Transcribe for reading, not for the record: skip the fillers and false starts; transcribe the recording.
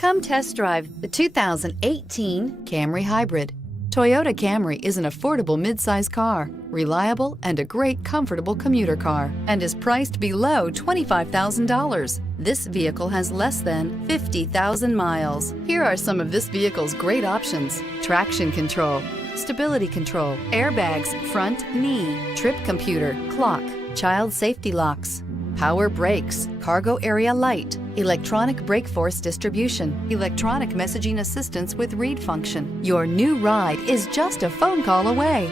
Come test drive the 2018 Camry Hybrid. Toyota Camry is an affordable midsize car, reliable and a great comfortable commuter car, and is priced below $25,000. This vehicle has less than 50,000 miles. Here are some of this vehicle's great options: traction control, stability control, airbags, front knee, trip computer, clock, child safety locks, power brakes, cargo area light, electronic brake force distribution, electronic messaging assistance with read function. Your new ride is just a phone call away.